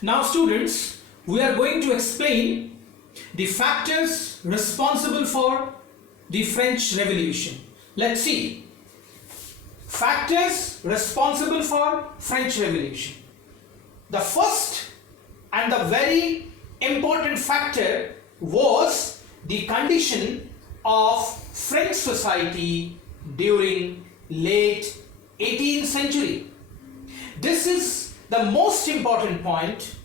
Now students, we are going to explain the factors responsible for the French Revolution. Let's see. Factors responsible for French Revolution. The first and the very important factor was the condition of French society during late 18th century. This is the most important point,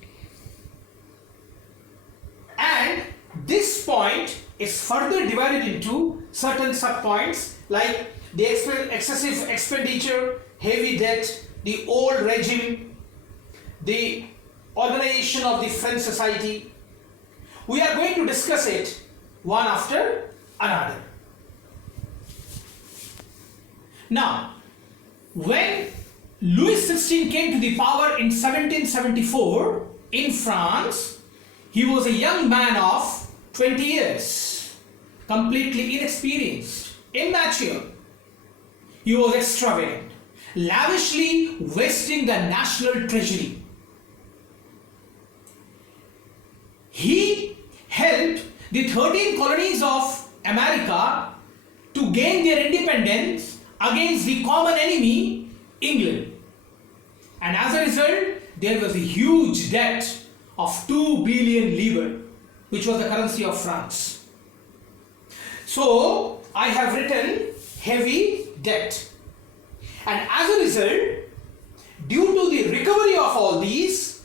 and this point is further divided into certain subpoints like the excessive expenditure, heavy debt, the old regime, the organization of the French society. We are going to discuss it one after another. Now, when Louis XVI came to the power in 1774 in France, he was a young man of 20 years, completely inexperienced, immature. He was extravagant, lavishly wasting the national treasury. He helped the 13 colonies of America to gain their independence against the common enemy, England. And as a result, there was a huge debt of 2 billion livres, which was the currency of France. So, I have written heavy debt. And as a result, due to the recovery of all these,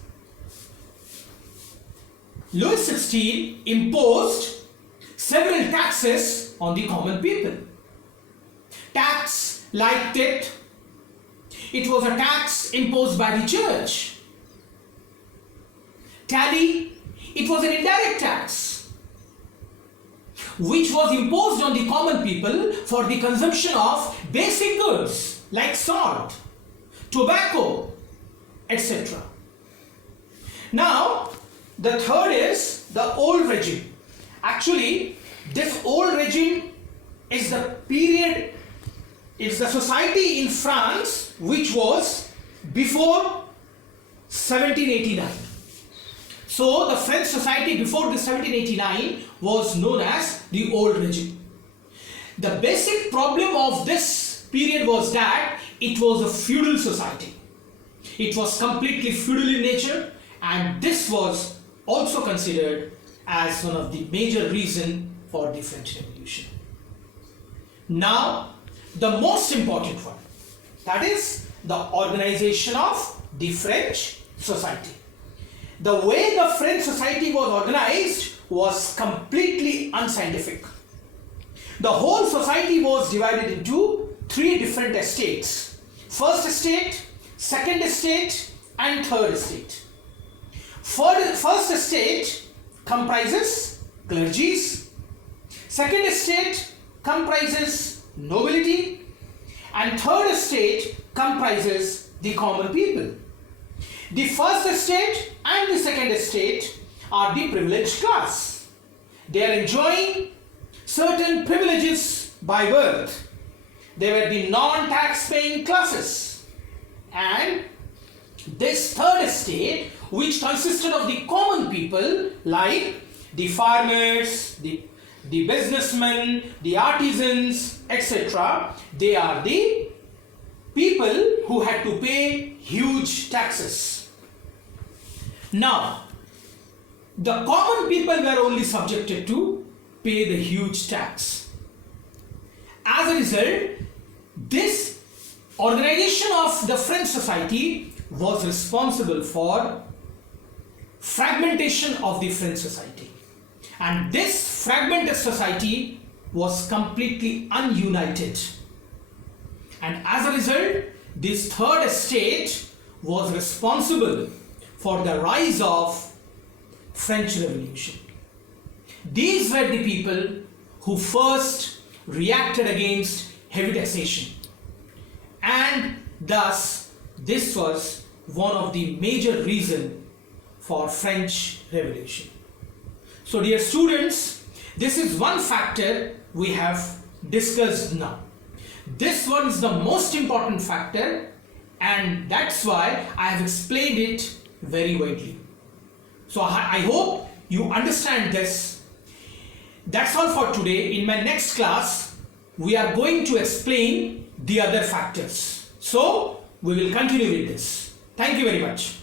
Louis XVI imposed several taxes on the common people. Tax like debt. It was a tax imposed by the church. Tally, it was an indirect tax which was imposed on the common people for the consumption of basic goods like salt, tobacco, etc. Now, the third is the old regime. Actually, this old regime is the period, it's the society in France which was before 1789. So, the French society before the 1789 was known as the old regime. The basic problem of this period was that it was a feudal society. It was completely feudal in nature, and this was also considered as one of the major reasons for the French Revolution. Now, the most important one, that is the organization of the French society. The way the French society was organized was completely unscientific. The whole society was divided into 3 different estates. First estate, second estate, and third estate. First estate comprises clergies, second estate comprises nobility, and third estate comprises the common people. The first estate and the second estate are the privileged class. They are enjoying certain privileges by birth. They were the non-tax paying classes. And this third estate, which consisted of the common people like the farmers, the businessmen, the artisans, etc., they are the people who had to pay huge taxes. Now, the common people were only subjected to pay the huge tax. As a result, this organization of the French society was responsible for fragmentation of the French society. And this fragmented society was completely ununited. And as a result, this third estate was responsible for the rise of French Revolution. These were the people who first reacted against heavy taxation, and thus this was one of the major reasons for French Revolution. So dear students, this is one factor we have discussed now. This one is the most important factor, and that's why I have explained it very widely. So I hope you understand this. That's all for today. In my next class, we are going to explain the other factors. So we will continue with this. Thank you very much.